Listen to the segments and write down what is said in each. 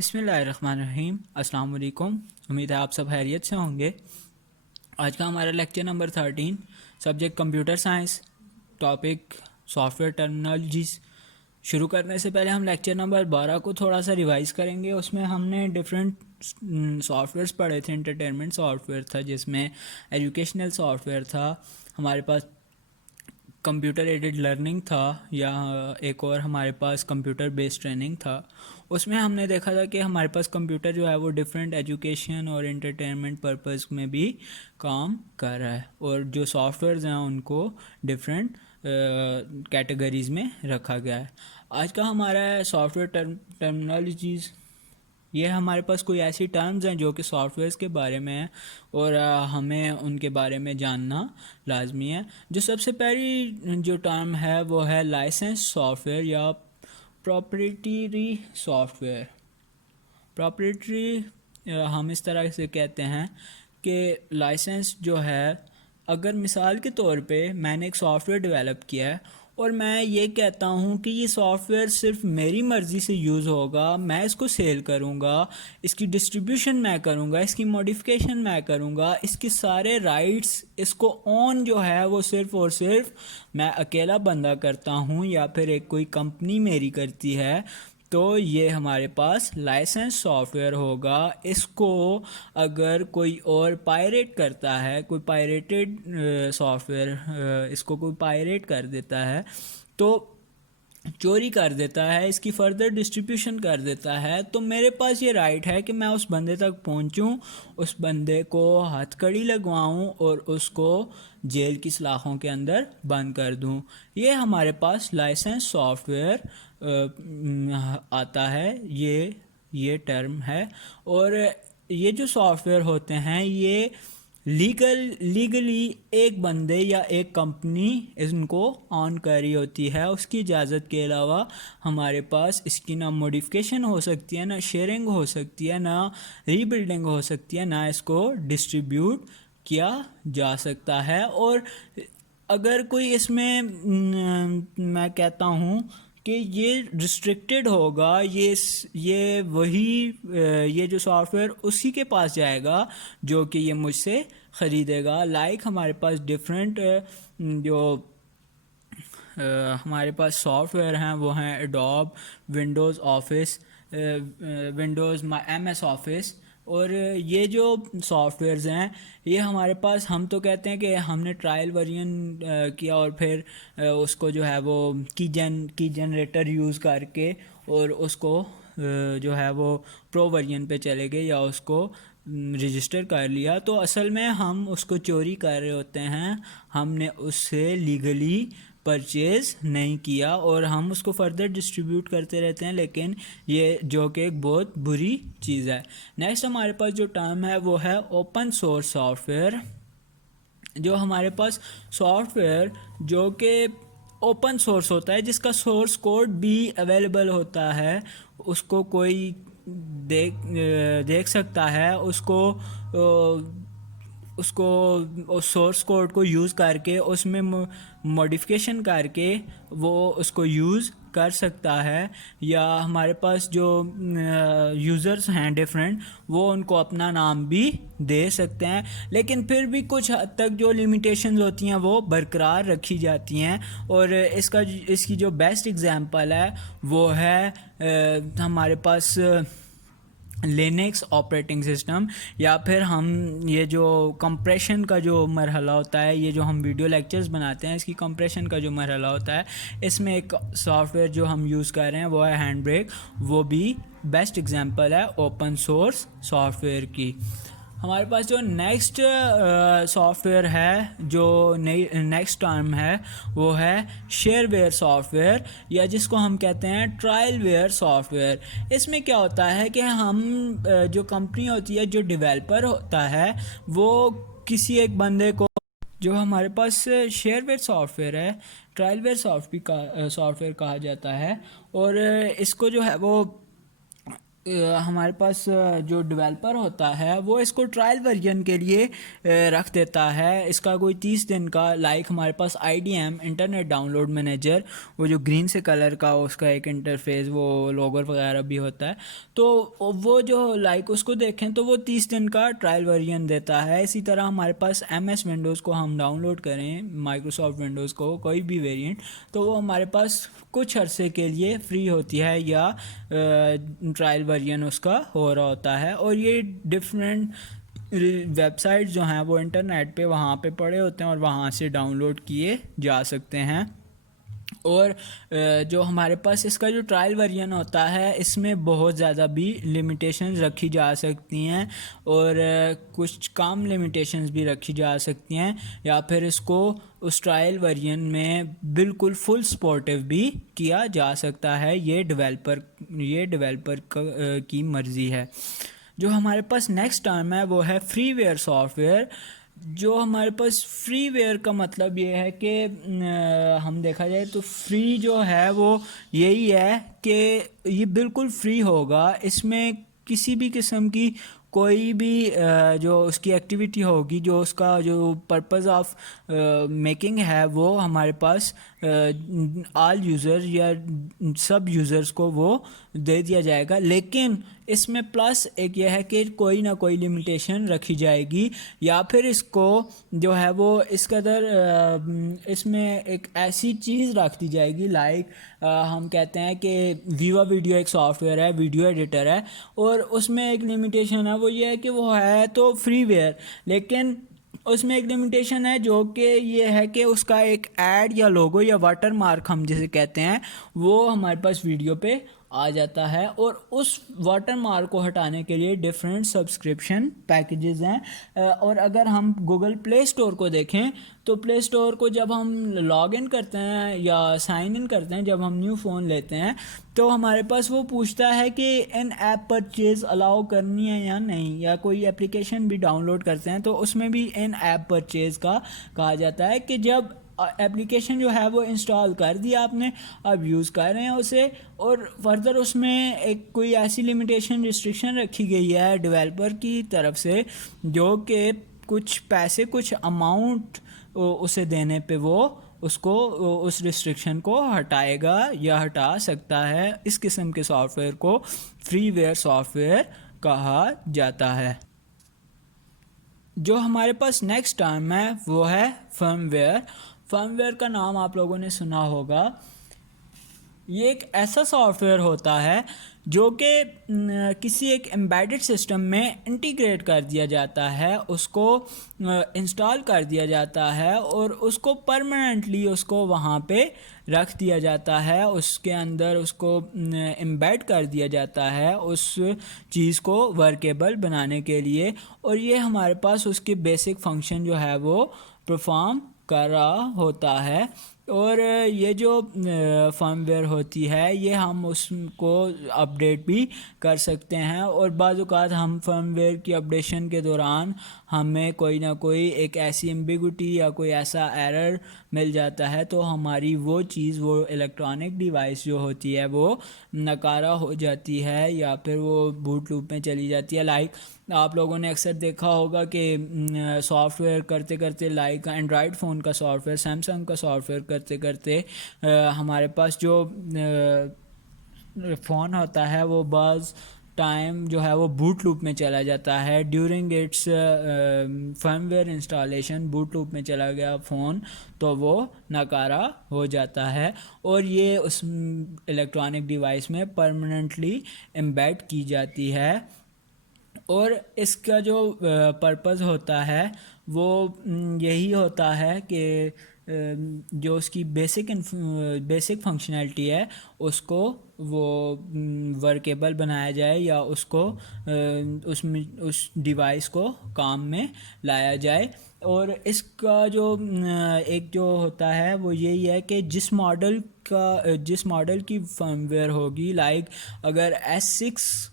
बिस्मिल्लाहिर्रहमानिर्रहीम। अस्सलाम वालेकुम। उम्मीद है आप सब खैरियत से होंगे। आज का हमारा lecture number 13, subject computer science, topic software terminologies. शुरू करने से पहले हम लेक्चर नंबर 12 को थोड़ा सा रिवाइज़ करेंगे। उसमें हमने डिफरेंट सॉफ्टवेयर्स पढ़े थे। एंटरटेनमेंट सॉफ्टवेयर था, जिसमें एजुकेशनल सॉफ्टवेयर था, हमारे पास कंप्यूटर एडेड लर्निंग था, या एक और हमारे पास कंप्यूटर बेस्ड ट्रेनिंग था। उसमें हमने देखा था कि हमारे पास कंप्यूटर जो है वो डिफरेंट एजुकेशन और एंटरटेनमेंट पर्पस में भी काम कर रहा है, और जो सॉफ्टवेयर्स हैं उनको डिफरेंट कैटेगरीज़ में रखा गया है। आज का हमारा सॉफ्टवेयर टर्मिनोलॉजीज़, ये हमारे पास कोई ऐसी टर्म्स हैं जो कि सॉफ्टवेयर्स के बारे में है, और हमें उनके बारे में जानना लाजमी है। जो सबसे पहली जो टर्म है वो है लाइसेंस सॉफ्टवेयर या प्रॉप्रिटरी सॉफ्टवेयर। प्रॉप्रिटरी हम इस तरह से कहते हैं कि लाइसेंस जो है, अगर मिसाल के तौर पे मैंने एक सॉफ्टवेयर डेवलप किया है और मैं ये कहता हूँ कि ये सॉफ्टवेयर सिर्फ मेरी मर्ज़ी से यूज़ होगा, मैं इसको सेल करूँगा, इसकी डिस्ट्रीब्यूशन मैं करूँगा, इसकी मॉडिफिकेशन मैं करूँगा, इसके सारे राइट्स, इसको ऑन जो है वो सिर्फ़ और सिर्फ मैं अकेला बंदा करता हूँ या फिर एक कोई कंपनी मेरी करती है, तो ये हमारे पास लाइसेंस सॉफ्टवेयर होगा। इसको अगर कोई और पायरेट करता है, कोई पायरेटेड सॉफ्टवेयर, इसको कोई पायरेट कर देता है, तो चोरी कर देता है, इसकी फर्दर डिस्ट्रीब्यूशन कर देता है, तो मेरे पास ये राइट है कि मैं उस बंदे तक पहुंचूं, उस बंदे को हथकड़ी लगवाऊं और उसको जेल की सलाखों के अंदर बंद कर दूं। ये हमारे पास लाइसेंस सॉफ्टवेयर आता है, ये टर्म है। और ये जो सॉफ्टवेयर होते हैं ये लीगली एक बंदे या एक कंपनी इनको ऑन कर रही होती है। उसकी इजाज़त के अलावा हमारे पास इसकी ना मॉडिफिकेशन हो सकती है, ना शेयरिंग हो सकती है, ना रीबिल्डिंग हो सकती है, ना इसको डिस्ट्रीब्यूट किया जा सकता है। और अगर कोई इसमें मैं कहता हूँ कि ये रिस्ट्रिक्टेड होगा, ये वही ये जो सॉफ्टवेयर उसी के पास जाएगा जो कि ये मुझसे ख़रीदेगा। लाइक हमारे पास डिफरेंट जो हमारे पास सॉफ्टवेयर हैं वो हैं adobe, Windows office, Windows MS office. और ये जो सॉफ्टवेयर्स हैं ये हमारे पास, हम तो कहते हैं कि हमने ट्रायल वर्जन किया और फिर उसको जो है वो की जनरेटर यूज़ करके और उसको जो है वो प्रो वर्जन पे चले गए या उसको रजिस्टर कर लिया, तो असल में हम उसको चोरी कर रहे होते हैं। हमने उससे लीगली परचेज़ नहीं किया और हम उसको फर्दर डिस्ट्रीब्यूट करते रहते हैं, लेकिन ये जो कि एक बहुत बुरी चीज़ है। नेक्स्ट हमारे पास जो टर्म है वो है ओपन सोर्स सॉफ्टवेयर। जो हमारे पास सॉफ्टवेयर जो कि ओपन सोर्स होता है, जिसका सोर्स कोड भी अवेलेबल होता है, उसको कोई देख सकता है, उसको उस सोर्स कोड को यूज़ करके उसमें मॉडिफिकेशन करके वो उसको यूज़ कर सकता है। या हमारे पास जो यूज़र्स हैं डिफरेंट, वो उनको अपना नाम भी दे सकते हैं, लेकिन फिर भी कुछ हद तक जो लिमिटेशंस होती हैं वो बरकरार रखी जाती हैं। और इसकी जो बेस्ट एग्जांपल है वो है हमारे पास लिनक्स ऑपरेटिंग सिस्टम, या फिर हम ये जो कंप्रेशन का जो मरहला होता है, ये जो हम वीडियो लेक्चर्स बनाते हैं इसकी कंप्रेशन का जो मरहला होता है, इसमें एक सॉफ्टवेयर जो हम यूज़ कर रहे हैं वो है हैंड ब्रेक। वो भी बेस्ट एग्जांपल है ओपन सोर्स सॉफ्टवेयर की। हमारे पास जो नेक्स्ट सॉफ्टवेयर है, जो नेक्स्ट टर्म है वो है शेयरवेयर सॉफ्टवेयर, या जिसको हम कहते हैं ट्रायलवेयर सॉफ्टवेयर। इसमें क्या होता है कि हम जो कंपनी होती है, जो डेवलपर होता है, वो किसी एक बंदे को, जो हमारे पास शेयरवेयर सॉफ्टवेयर है, ट्रायलवेयर सॉफ्टवेयर कहा जाता है, और इसको जो है वो हमारे पास जो डेवलपर होता है वो इसको ट्रायल वर्जन के लिए रख देता है। इसका कोई 30 दिन का, लाइक हमारे पास IDM इंटरनेट डाउनलोड मैनेजर, वो जो ग्रीन से कलर का उसका एक इंटरफेस, वो लोगर वगैरह भी होता है, तो वो जो लाइक उसको देखें तो वो 30 दिन का ट्रायल वर्जन देता है। इसी तरह हमारे पास MS विंडोज़ को हम डाउनलोड करें, माइक्रोसॉफ्ट विंडोज़ को कोई भी वेरिएंट, तो वो हमारे पास कुछ अरसे के लिए फ्री होती है या ट्रायल वर्जन उसका हो रहा होता है। और ये डिफरेंट वेबसाइट जो हैं वो इंटरनेट पे वहाँ पे पड़े होते हैं और वहाँ से डाउनलोड किए जा सकते हैं। और जो हमारे पास इसका जो ट्रायल वर्जन होता है इसमें बहुत ज़्यादा भी लिमिटेशंस रखी जा सकती हैं और कुछ कम लिमिटेशंस भी रखी जा सकती हैं, या फिर इसको उस ट्रायल वर्जन में बिल्कुल फुल सपोर्टिव भी किया जा सकता है। ये डेवलपर की मर्ज़ी है। जो हमारे पास नेक्स्ट टर्म है वो है फ्रीवेयर सॉफ्टवेयर। जो हमारे पास फ्रीवेयर का मतलब ये है कि हम देखा जाए तो फ्री जो है वो यही है कि ये बिल्कुल फ्री होगा, इसमें किसी भी किस्म की कोई भी जो उसकी एक्टिविटी होगी, जो उसका जो पर्पस ऑफ मेकिंग है, वो हमारे पास ऑल यूज़र या सब यूज़र्स को वो दे दिया जाएगा। लेकिन इसमें प्लस एक यह है कि कोई ना कोई लिमिटेशन रखी जाएगी, या फिर इसको जो है वो इस कदर इसमें एक ऐसी चीज़ रख दी जाएगी, लाइक हम कहते हैं कि वीवा वीडियो एक सॉफ्टवेयर है, वीडियो एडिटर है, और उसमें एक लिमिटेशन है, वो ये है कि वो है तो फ्रीवेयर, लेकिन उसमें एक लिमिटेशन है जो कि ये है कि उसका एक ऐड या लोगो या वाटर मार्क हम जिसे कहते हैं वो हमारे पास वीडियो पे आ जाता है। और उस वाटर मार्क को हटाने के लिए डिफरेंट सब्सक्रिप्शन पैकेजेस हैं। और अगर हम गूगल प्ले स्टोर को देखें तो प्ले स्टोर को जब हम लॉग इन करते हैं या साइन इन करते हैं, जब हम न्यू फ़ोन लेते हैं, तो हमारे पास वो पूछता है कि इन ऐप परचेज़ अलाउ करनी है या नहीं, या कोई एप्लीकेशन भी डाउनलोड करते हैं तो उसमें भी इन ऐप परचेज़ का कहा जाता है कि जब एप्लीकेशन जो है वो इंस्टॉल कर दिया आपने, अब यूज़ कर रहे हैं उसे, और फर्दर उसमें एक कोई ऐसी लिमिटेशन रिस्ट्रिक्शन रखी गई है डेवलपर की तरफ से जो कि कुछ पैसे, कुछ अमाउंट उसे देने पे वो उसको उस रिस्ट्रिक्शन को हटाएगा या हटा सकता है। इस किस्म के सॉफ्टवेयर को फ्रीवेयर सॉफ्टवेयर कहा जाता है। जो हमारे पास नेक्स्ट टर्म है वो है फर्मवेयर। फर्मवेयर का नाम आप लोगों ने सुना होगा। ये एक ऐसा सॉफ्टवेयर होता है जो कि किसी एक एम्बेडेड सिस्टम में इंटीग्रेट कर दिया जाता है, उसको इंस्टॉल कर दिया जाता है और उसको परमानेंटली उसको वहाँ पे रख दिया जाता है, उसके अंदर उसको एम्बेड कर दिया जाता है उस चीज़ को वर्केबल बनाने के लिए। और ये हमारे पास उसके बेसिक फंक्शन जो है वो परफॉर्म कर रहा होता है। और ये जो फर्मवेयर होती है ये हम उसको अपडेट भी कर सकते हैं, और बाज़ औक़ात हम फर्मवेयर की अपडेशन के दौरान हमें कोई ना कोई एक ऐसी एम्बिगुइटी या कोई ऐसा एरर मिल जाता है, तो हमारी वो चीज़, वो इलेक्ट्रॉनिक डिवाइस जो होती है वो नकारा हो जाती है या फिर वो बूट लूप में चली जाती है। लाइक आप लोगों ने अक्सर देखा होगा कि सॉफ्टवेयर करते करते, लाइक एंड्रॉयड फ़ोन का सॉफ्टवेयर, सैमसंग का सॉफ्टवेयर करते करते हमारे पास जो फ़ोन होता है वो बाज़ टाइम जो है वो बूट लूप में चला जाता है। During its firmware installation boot loop में चला गया फ़ोन तो वो नकारा हो जाता है, और ये उस इलेक्ट्रॉनिक डिवाइस में परमानेंटली एम्बेड की जाती है। और इसका जो पर्पस होता है वो यही होता है कि जो उसकी बेसिक फंक्शनैलिटी है उसको वो वर्केबल बनाया जाए या उसको उस डिवाइस को काम में लाया जाए। और इसका जो एक जो होता है वो यही है कि जिस मॉडल की फर्मवेयर होगी, लाइक अगर S6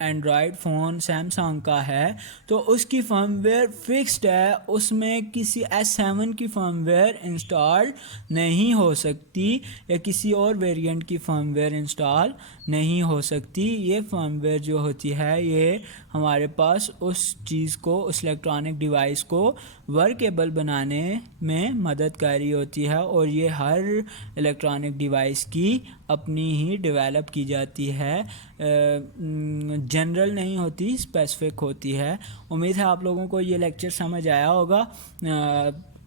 एंड्रॉयड फ़ोन सैमसंग का है तो उसकी फर्मवेयर फिक्स्ड है, उसमें किसी S7 की फर्मवेयर इंस्टॉल नहीं हो सकती या किसी और वेरिएंट की फर्मवेयर इंस्टॉल नहीं हो सकती। ये फर्मवेयर जो होती है ये हमारे पास उस चीज़ को, उस इलेक्ट्रॉनिक डिवाइस को वर्केबल बनाने में मददगारी होती है, और ये हर इलेक्ट्रॉनिक डिवाइस की अपनी ही डेवलप की जाती है, जनरल नहीं होती, स्पेसिफिक होती है। उम्मीद है आप लोगों को ये लेक्चर समझ आया होगा।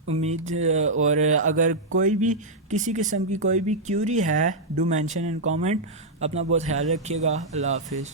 उम्मीद, और अगर कोई भी किसी किस्म की कोई भी क्यूरी है, डू मेंशन इन कमेंट। अपना बहुत ख्याल रखिएगा। अल्लाह हाफिज़।